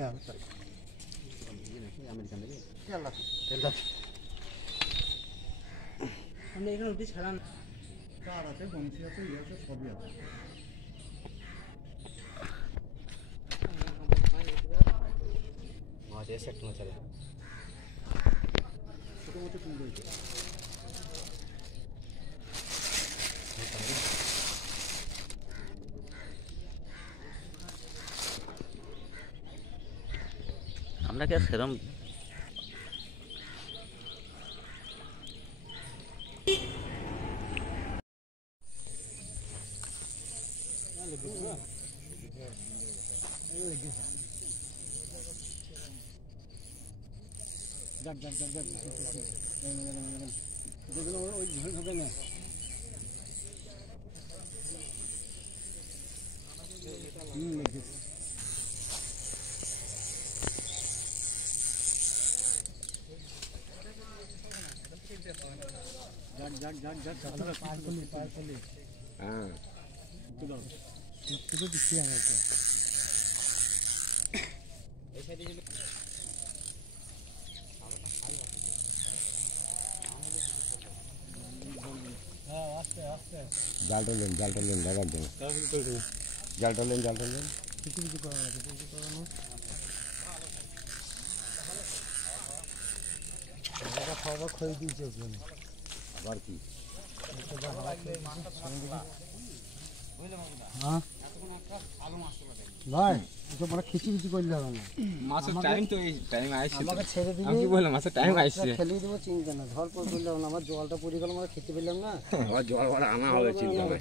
আমরা এখানে উঠে ছাড়ান তার আছে বংশী আছে ইয়ে আছে সবই আছে মাছ এসে একটা মাছ আছে ছোটো মোটো কিনে দিয়েছে আমরা কি সেরম যাক যাক যাক যাক দেখুন ওই ঝোল হবে না লেগেছে যাক যাক যাক যাক পারফলি হ্যাঁ শুধু দিচ্ছি আমাকে জালটা লেন দেখার জন্য জালটা লেন কিছু কিছু করা আছে কিছু করানো খাওয়া খেয়ে দিয়েছে ওখানে আবার কি হ্যাঁ ভাই এটা বড় খিচি করলে হবে না মাছের টাইম তো এই টাইম আইছে আমাকে ছেড়ে দিবি আমি কি বললাম মাছের টাইম আইছে খেলে দেবো চিন্তা না ধর পর করলে হবে না আমার জলটা পড়ে গেল আমরা খেতে পেলাম না আবার জল ভরা আনা হবে চিন্তা নাই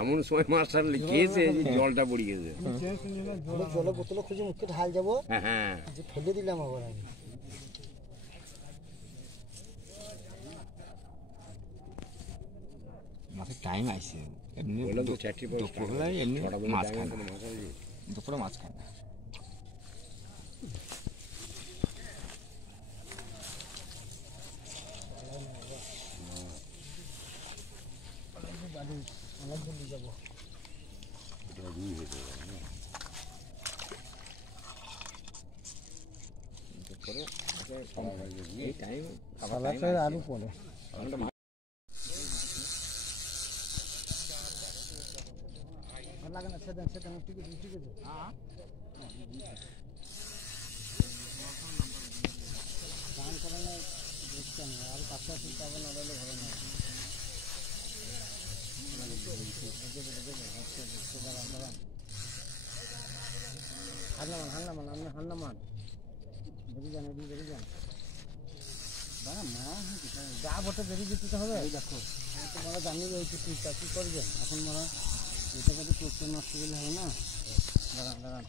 এমন সময় মাছটা লিখেছে যে জলটা পড়ে গেছে জলের বোতলে খুঁজে মুখে ঢাল যাবো হ্যাঁ যে ফেলে দিলাম আবার আমি মাছের টাইম আইছে এমনি দুপুরবেলায় এমনি মাছ খায় না দুপুরে মাছ খায় না অনেক জলদি যাবো এই টাইম আরো পরে লাগে না সেদিন ঠিক আছে ঠিক আছে গান করানো দেখতে আমি আর পাঁচটা চিন্তা হবে না হলে ভালো না হান্নামান বেরিয়ে যান যা বটে বেরিয়ে যেতে হবে দেখো তোমরা জানিয়ে রয়েছে কি করবেন এখন মনে এটা যদি প্রশ্ন নষ্ট করলে হবে না দাঁড়ান